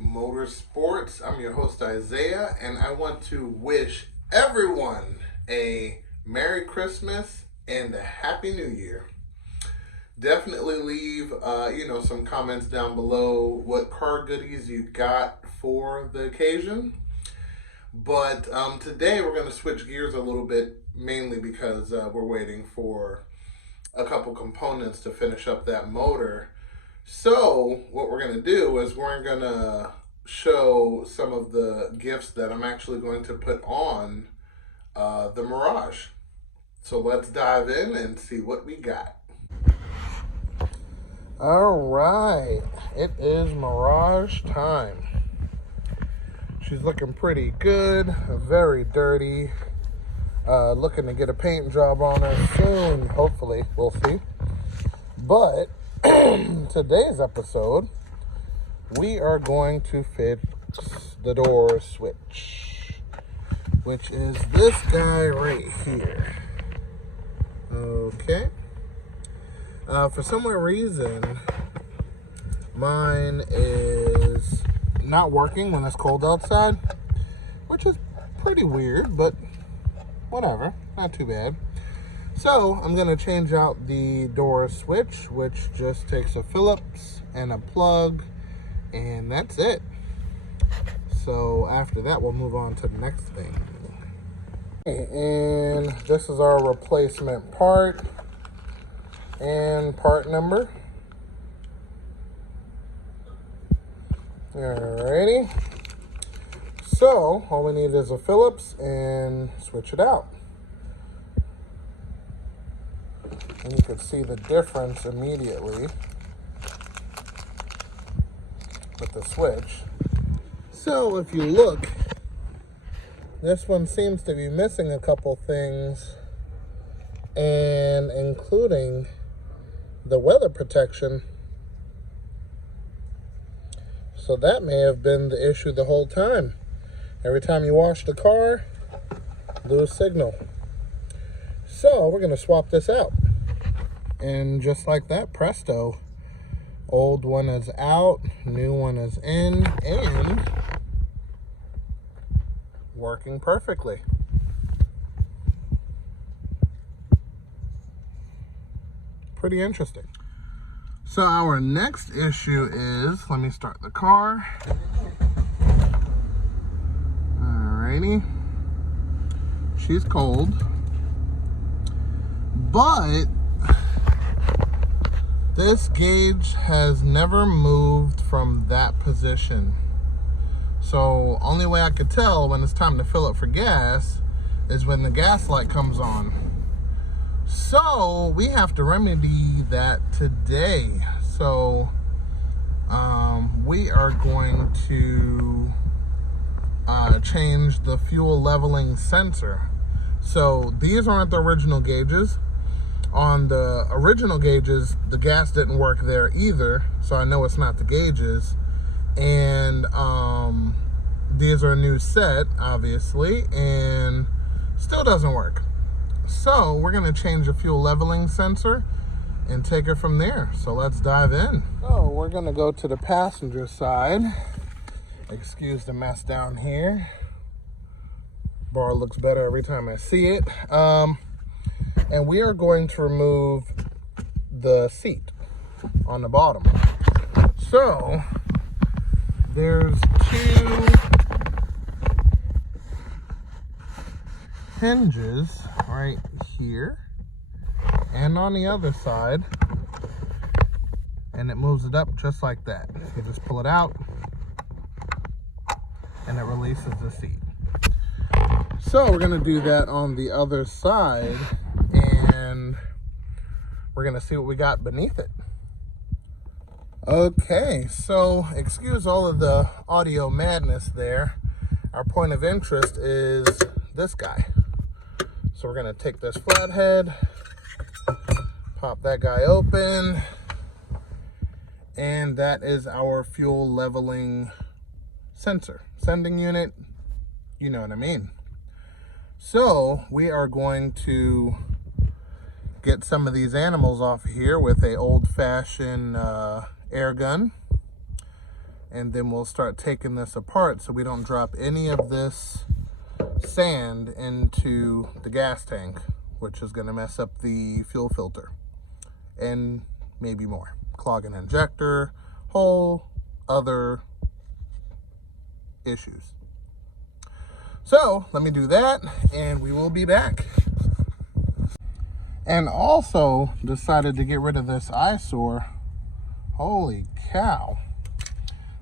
Motorsports. I'm your host Isaiah, and I want to wish everyone a Merry Christmas and a Happy New Year. Definitely leave some comments down below what car goodies you got for the occasion. But today we're going to switch gears a little bit, mainly because we're waiting for a couple components to finish up that motor. So what we're going to do is we're going to show some of the gifts that I'm actually going to put on the Mirage. So let's dive in and see what we got. All right, it is Mirage time. She's looking pretty good, very dirty. Looking to get a paint job on her soon, hopefully, we'll see. But today's episode, we are going to fix the door switch, which is this guy right here. Okay. For some reason, mine is not working when it's cold outside, which is pretty weird, but whatever, not too bad. So I'm gonna change out the door switch, which just takes a Phillips and a plug, and that's it. So after that, we'll move on to the next thing. And this is our replacement part and part number. Alrighty. So all we need is a Phillips and switch it out. And you can see the difference immediately with the switch. So if you look, this one seems to be missing a couple things, and including the weather protection. So that may have been the issue the whole time. Every time you wash the car, lose signal. So we're going to swap this out. And just like that, presto. Old one is out, new one is in, and working perfectly. Pretty interesting. So our next issue is, let me start the car. Alrighty. She's cold. But this gauge has never moved from that position. So only way I could tell when it's time to fill up for gas is when the gas light comes on. So we have to remedy that today. So we are going to change the fuel leveling sensor. So these aren't the original gauges. On the original gauges, the gas didn't work there either, so I know it's not the gauges. And these are a new set, obviously, and still doesn't work. So we're going to change the fuel leveling sensor and take it from there. So let's dive in. So we're going to go to the passenger side. Excuse the mess down here. Bar looks better every time I see it. And we are going to remove the seat on the bottom. So there's two hinges right here and on the other side, and it moves it up just like that. You just pull it out and it releases the seat. So we're going to do that on the other side, and we're going to see what we got beneath it. Okay, so excuse all of the audio madness there. Our point of interest is this guy. So we're going to take this flathead, pop that guy open, and that is our fuel leveling sensor, sending unit, you know what I mean. So we are going to get some of these animals off here with a old-fashioned air gun. and then we'll start taking this apart so we don't drop any of this sand into the gas tank, which is going to mess up the fuel filter and maybe more. Clog an injector, whole other issues. So let me do that and we will be back. And also decided to get rid of this eyesore. Holy cow.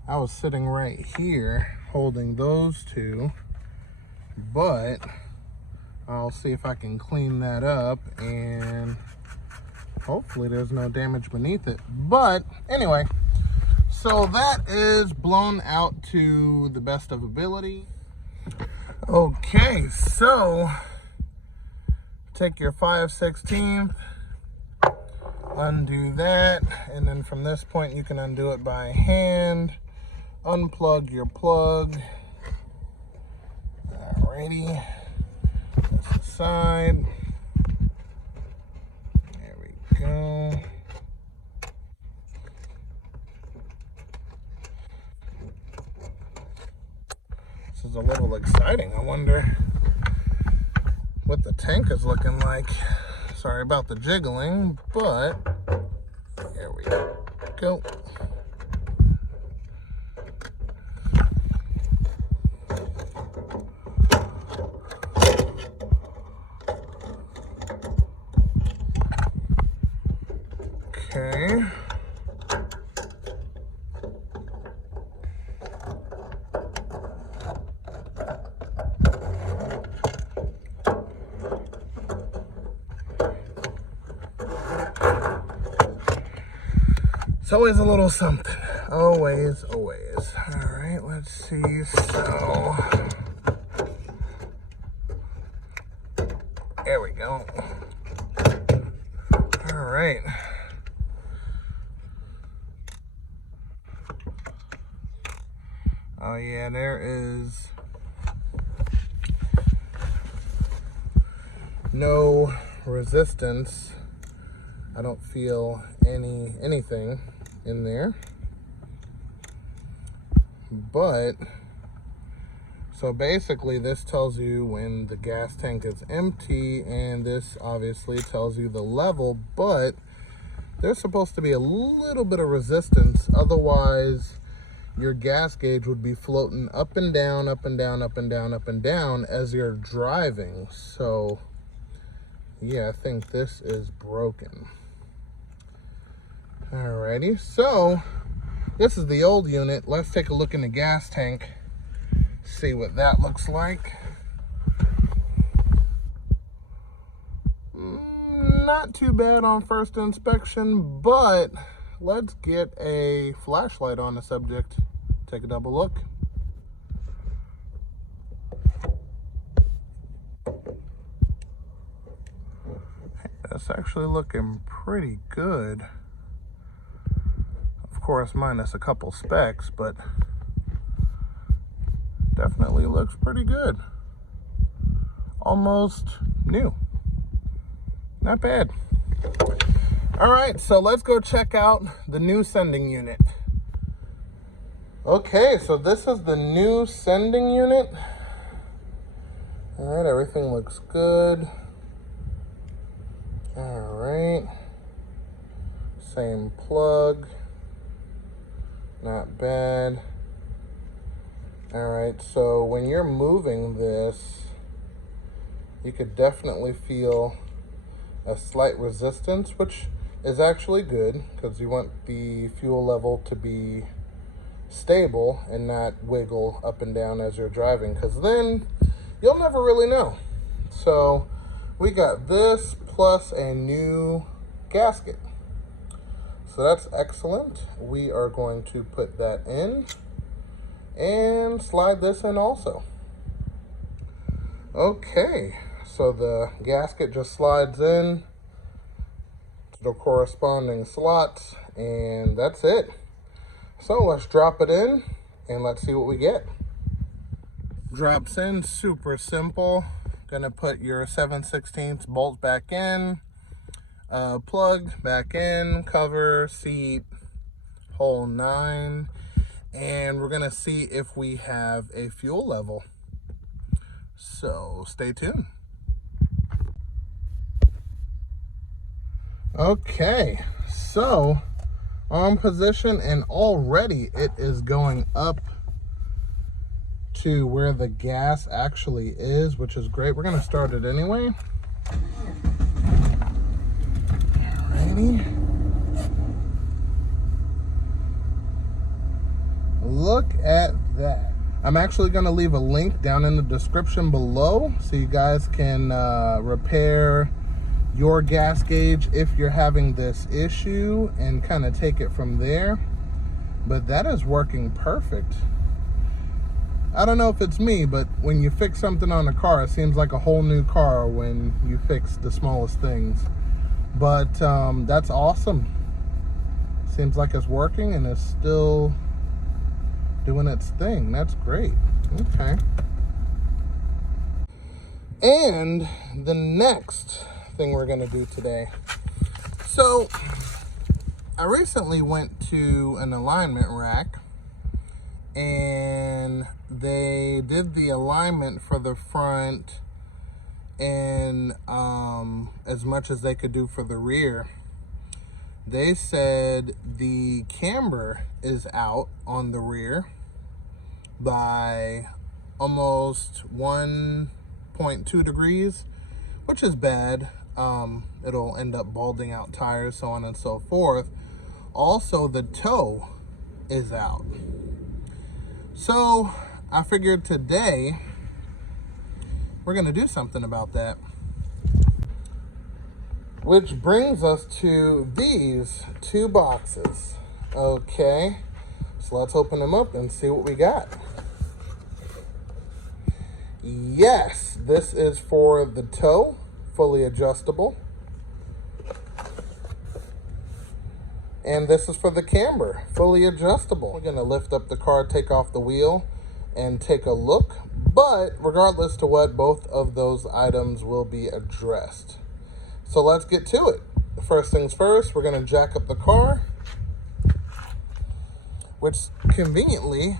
I was sitting right here holding those two, but I'll see if I can clean that up and hopefully there's no damage beneath it. But anyway, so that is blown out to the best of ability. Okay, so take your 5/16, undo that, and then from this point you can undo it by hand. Unplug your plug. Alrighty, that's the side. There we go. This is a little exciting. I wonder what the tank is looking like. Sorry about the jiggling, but here we go. Okay. It's always a little something. Always, always. All right, let's see. So, there we go. All right. Oh yeah, there is no resistance. I don't feel anything in there. But so basically this tells you when the gas tank is empty, and this obviously tells you the level, but there's supposed to be a little bit of resistance, otherwise your gas gauge would be floating up and down, up and down, up and down, up and down as you're driving. So yeah, I think this is broken. Alrighty, so this is the old unit. Let's take a look in the gas tank, see what that looks like. Not too bad on first inspection, but let's get a flashlight on the subject. Take a double look. That's actually looking pretty good. Of course, minus a couple specks, but definitely looks pretty good. Almost new. Not bad. All right, so let's go check out the new sending unit. Okay, so this is the new sending unit. All right, everything looks good. All right, same plug, not bad. All right, so when you're moving this, you could definitely feel a slight resistance, which is actually good because you want the fuel level to be stable and not wiggle up and down as you're driving, because then you'll never really know. So we got this plus a new gasket. So that's excellent. We are going to put that in and slide this in also. Okay, so the gasket just slides in to the corresponding slots, and that's it. So let's drop it in and let's see what we get. Drops in, super simple. Gonna put your 7/16 bolt back in, plug back in, cover, seat, whole 9. and we're gonna see if we have a fuel level. So stay tuned. Okay, so on position, and already it is going up to where the gas actually is, which is great. We're gonna start it anyway. Alrighty. Look at that. I'm actually gonna leave a link down in the description below so you guys can repair your gas gauge if you're having this issue and kind of take it from there. But that is working perfect. I don't know if it's me, but when you fix something on a car, it seems like a whole new car when you fix the smallest things. But that's awesome. Seems like it's working and it's still doing its thing. That's great. Okay. And the next thing we're going to do today. So I recently went to an alignment rack and they did the alignment for the front and as much as they could do for the rear. They said the camber is out on the rear by almost 1.2 degrees, which is bad. It'll end up balding out tires, so on and so forth. Also, the toe is out. So I figured today we're gonna do something about that. Which brings us to these two boxes. Okay, so let's open them up and see what we got. Yes, this is for the toe, fully adjustable. And this is for the camber, fully adjustable. We're gonna lift up the car, take off the wheel, and take a look. But regardless to what, both of those items will be addressed. So let's get to it. First things first, we're gonna jack up the car, which conveniently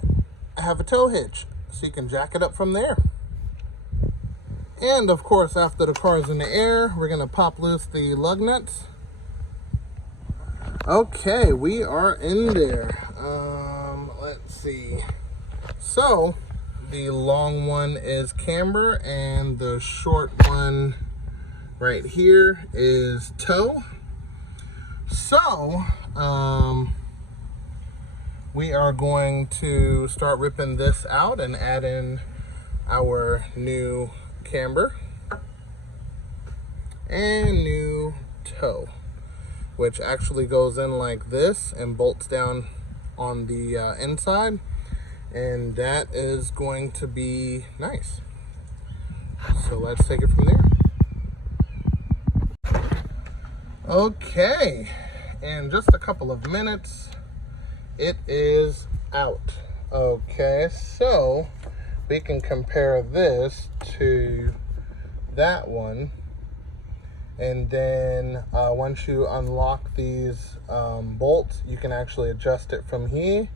have a tow hitch, so you can jack it up from there. And of course, after the car is in the air, we're gonna pop loose the lug nuts. Okay, we are in there. Let's see. So the long one is camber and the short one right here is toe. So we are going to start ripping this out and add in our new camber and new toe, which actually goes in like this and bolts down on the inside, and that is going to be nice. So let's take it from there. Okay, in just a couple of minutes it is out. Okay, so we can compare this to that one, and then once you unlock these bolts, you can actually adjust it from here,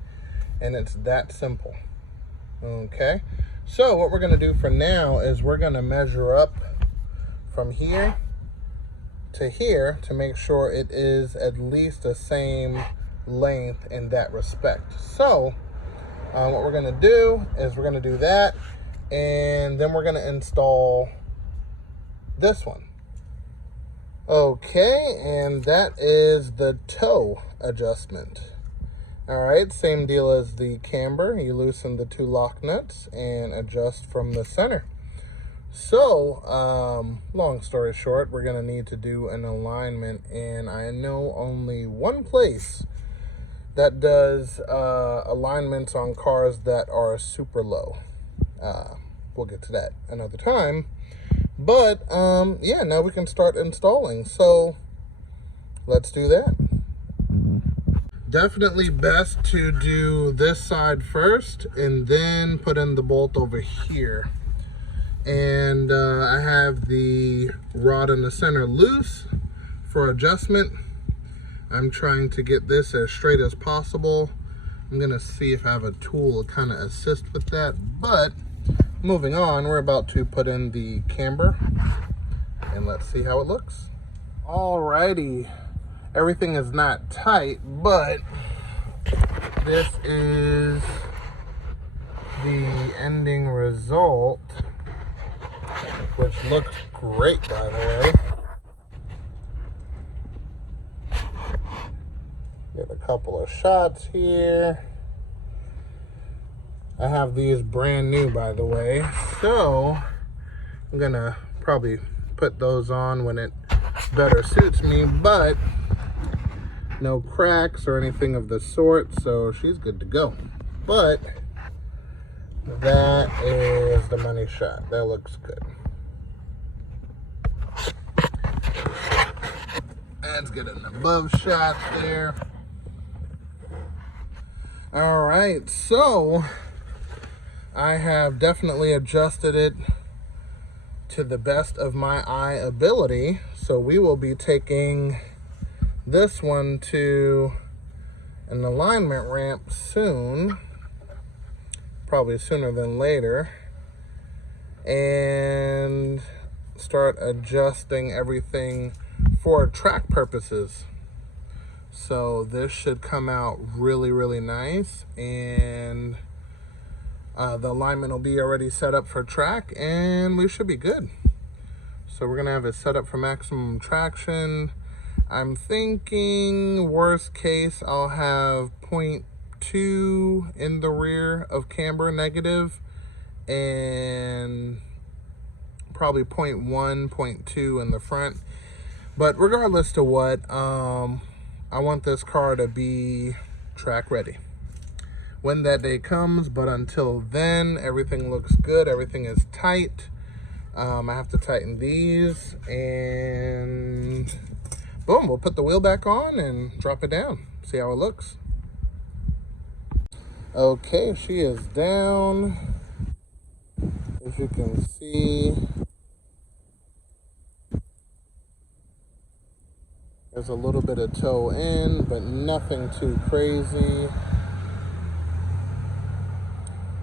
and it's that simple. Okay, so what we're going to do for now is we're going to measure up from here to here to make sure it is at least the same length in that respect. So what we're going to do is we're going to do that, and then we're going to install this one. Okay, and that is the toe adjustment. All right, same deal as the camber. You loosen the two lock nuts and adjust from the center. So long story short, we're going to need to do an alignment, and I know only one place that does alignments on cars that are super low. We'll get to that another time. But yeah, now we can start installing. So let's do that. Definitely best to do this side first and then put in the bolt over here. And I have the rod in the center loose for adjustment. I'm trying to get this as straight as possible, I'm gonna see if I have a tool to kind of assist with that, but moving on, we're about to put in the camber and let's see how it looks. Alrighty, everything is not tight, but this is the ending result, which looks great, by the way. Get a couple of shots here. I have these brand new, by the way, so I'm gonna probably put those on when it better suits me, but no cracks or anything of the sort, so she's good to go. But that is the money shot. That looks good. Let's get an above shot there. All right, so I have definitely adjusted it to the best of my eye ability. So we will be taking this one to an alignment ramp soon, probably sooner than later, and start adjusting everything for track purposes. So this should come out really, really nice, and the alignment will be already set up for track, and we should be good. So we're gonna have it set up for maximum traction. I'm thinking worst case, I'll have 0.2 in the rear of camber negative, and probably 0.1, 0.2 in the front. But regardless to what, I want this car to be track ready when that day comes. But until then, everything looks good. Everything is tight. I have to tighten these, and boom, we'll put the wheel back on and drop it down. See how it looks. Okay, she is down. As you can see, there's a little bit of toe in, but nothing too crazy.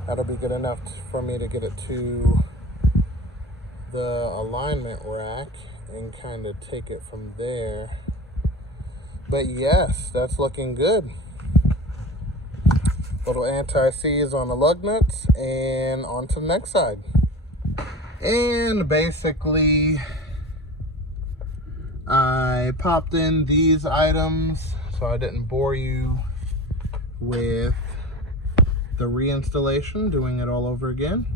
That'll be good enough for me to get it to the alignment rack and kind of take it from there. But yes, that's looking good. Little anti-seize on the lug nuts, and on to the next side. And basically, I popped in these items so I didn't bore you with the reinstallation, doing it all over again.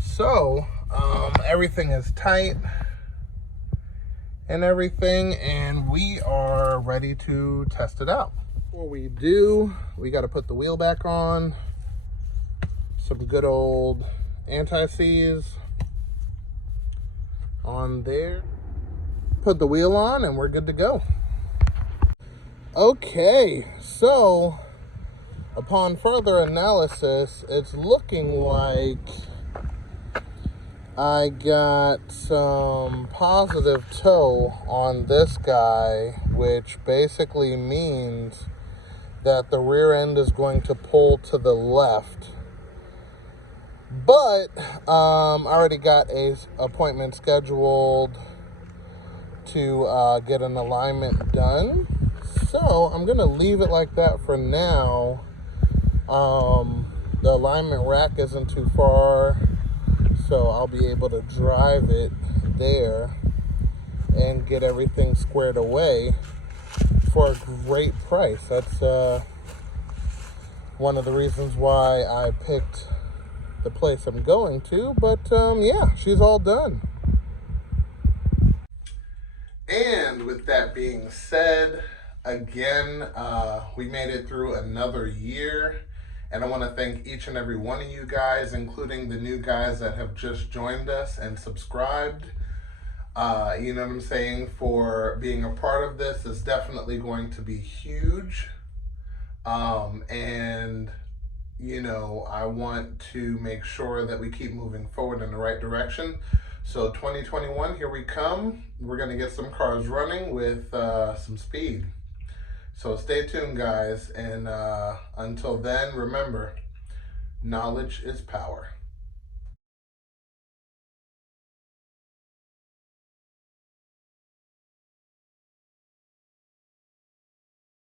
So everything is tight and everything, and we are ready to test it out. Before we do, we got to put the wheel back on. Some good old anti-seize on there. Put the wheel on and we're good to go. Okay, so upon further analysis, it's looking like I got some positive toe on this guy, which basically means that the rear end is going to pull to the left. But I already got a appointment scheduled to get an alignment done. So I'm gonna leave it like that for now. The alignment rack isn't too far, so I'll be able to drive it there and get everything squared away for a great price. That's one of the reasons why I picked the place I'm going to. But yeah, she's all done. And with that being said, again, we made it through another year, and I want to thank each and every one of you guys, including the new guys that have just joined us and subscribed. You know what I'm saying, for being a part of this. Is definitely going to be huge. And you know, I want to make sure that we keep moving forward in the right direction. So 2021, here we come. We're going to get some cars running with some speed. So stay tuned, guys, and until then, remember, knowledge is power.